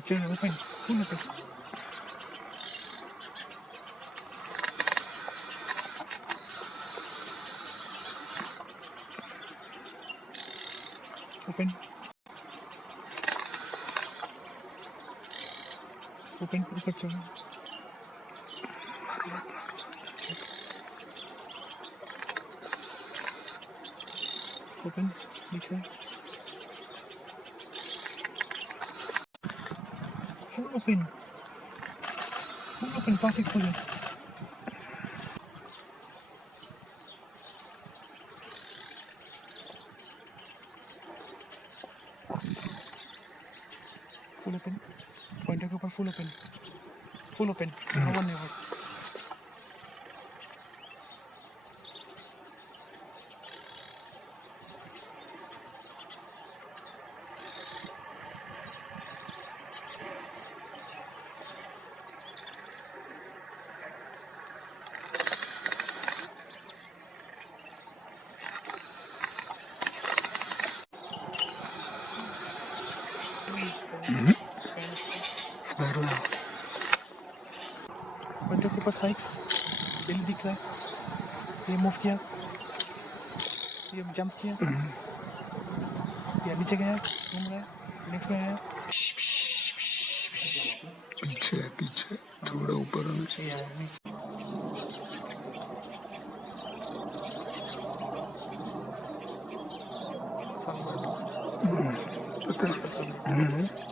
चल open full open open open ऊपर चलो ओपन नीचे full open pass it full open pointer के ऊपर full open no one never spiral pointer के ऊपर साइक्स बेली दिख रहा है ये मूव किया ये जंप किया ये नीचे गया घूम रहा है नेक्स्ट में है पीछे पीछे थोड़ा ऊपर आना चाहिए पता